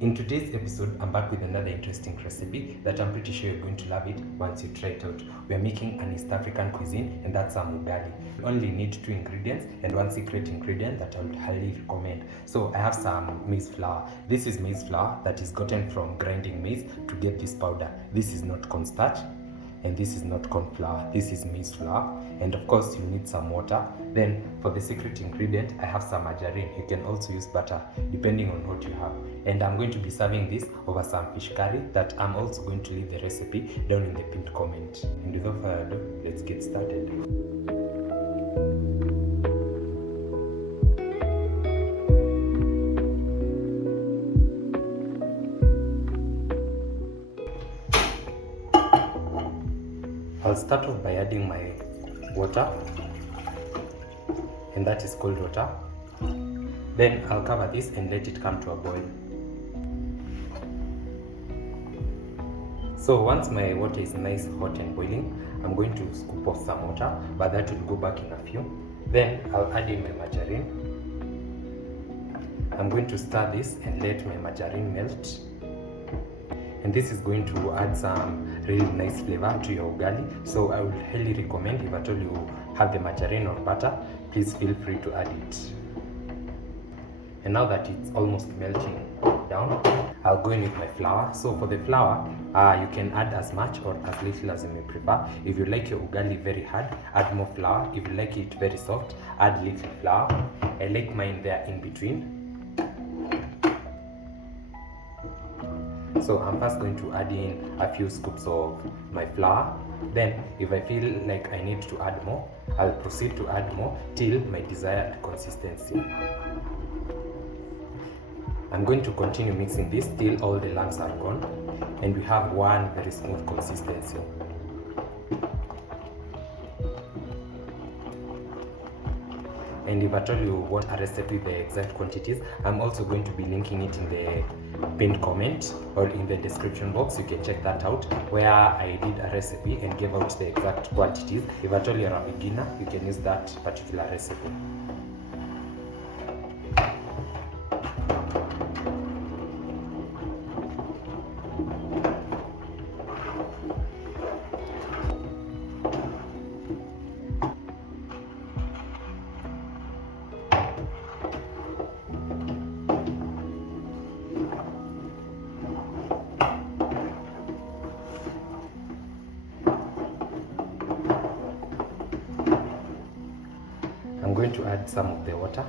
In today's episode, I'm back with another interesting recipe that I'm pretty sure you're going to love it once you try it out. We are making an East African cuisine, and that's ugali. You only need 2 ingredients and one secret ingredient that I would highly recommend. So I have some maize flour. This is maize flour that is gotten from grinding maize to get this powder. This is not cornstarch, and this is not corn flour. This is maize flour, and of course you need some water. Then for the secret ingredient, I have some margarine. You can also use butter depending on what you have, and I'm going to be serving this over some fish curry that I'm also going to leave the recipe down in the pinned comment. And without further ado, let's get started. I'll start off by adding my water, and that is cold water. Then I'll cover this and let it come to a boil. So once my water is nice, hot and boiling, I'm going to scoop off some water, but that will go back in a few. Then I'll add in my margarine. I'm going to stir this and let my margarine melt. And this is going to add some really nice flavor to your ugali. So I would highly recommend, if at all you have the margarine or butter, please feel free to add it. And now that it's almost melting down, I'll go in with my flour. So for the flour, you can add as much or as little as you may prefer. If you like your ugali very hard, add more flour. If you like it very soft, add little flour. I like mine there in between. So I'm first going to add in a few scoops of my flour. Then if I feel like I need to add more, I'll proceed to add more till my desired consistency. I'm going to continue mixing this till all the lumps are gone and we have one very smooth consistency. And if at all you want a recipe with the exact quantities, I'm also going to be linking it in the pinned comment or in the description box. You can check that out, where I did a recipe and gave out the exact quantities. If at all you're a beginner, you can use that particular recipe. I'm going to add some of the water.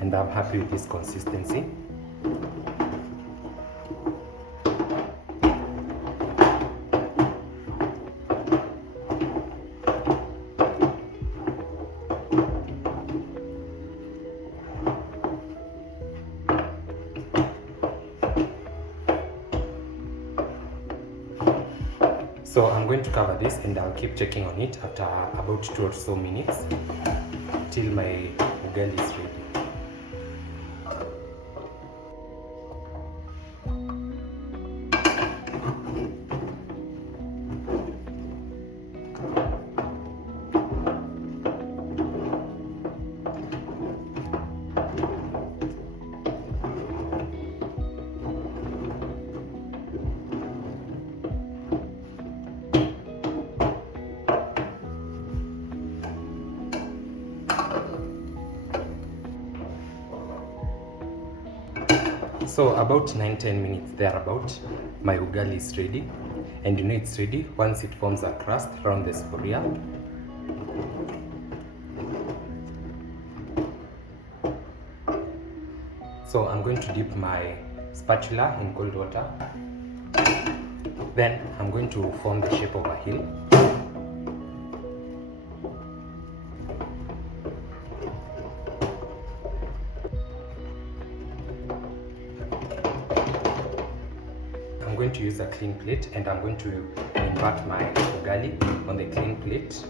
And I'm happy with this consistency. So I'm going to cover this and I'll keep checking on it after about 2 or so minutes till my ugali is ready. So about 9-10 minutes thereabout, my ugali is ready, and you know it's ready once it forms a crust around the sporia. So I'm going to dip my spatula in cold water. Then I'm going to form the shape of a hill. I'm going to use a clean plate and I'm going to invert my ugali on the clean plate.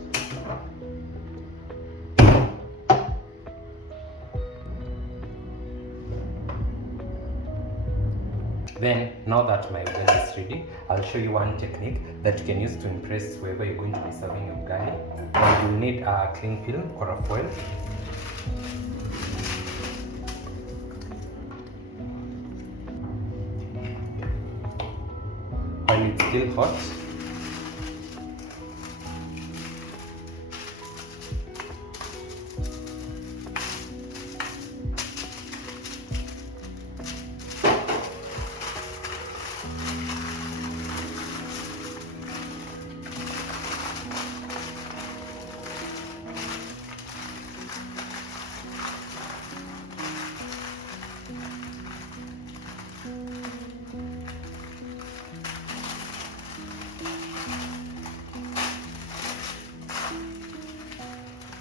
Then, now that my ugali is ready, I'll show you one technique that you can use to impress whoever you're going to be serving ugali. And you'll need a cling film or a foil. While it's still hot,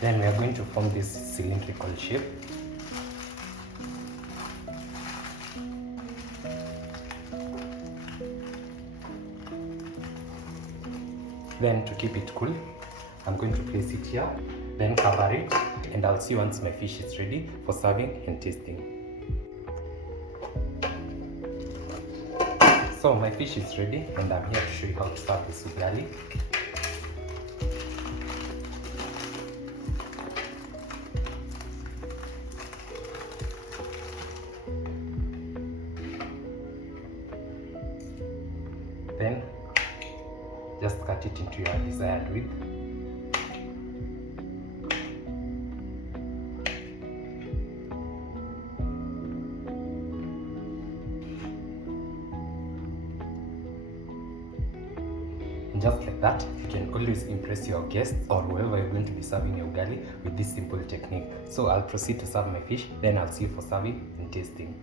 then we are going to form this cylindrical shape. Then to keep it cool, I'm going to place it here, then cover it, and I'll see once my fish is ready for serving and tasting. So my fish is ready, and I'm here to show you how to serve this ugali. Then just cut it into your desired width. And just like that, you can always impress your guests or whoever you're going to be serving your ugali with this simple technique. So I'll proceed to serve my fish, then I'll see you for serving and tasting.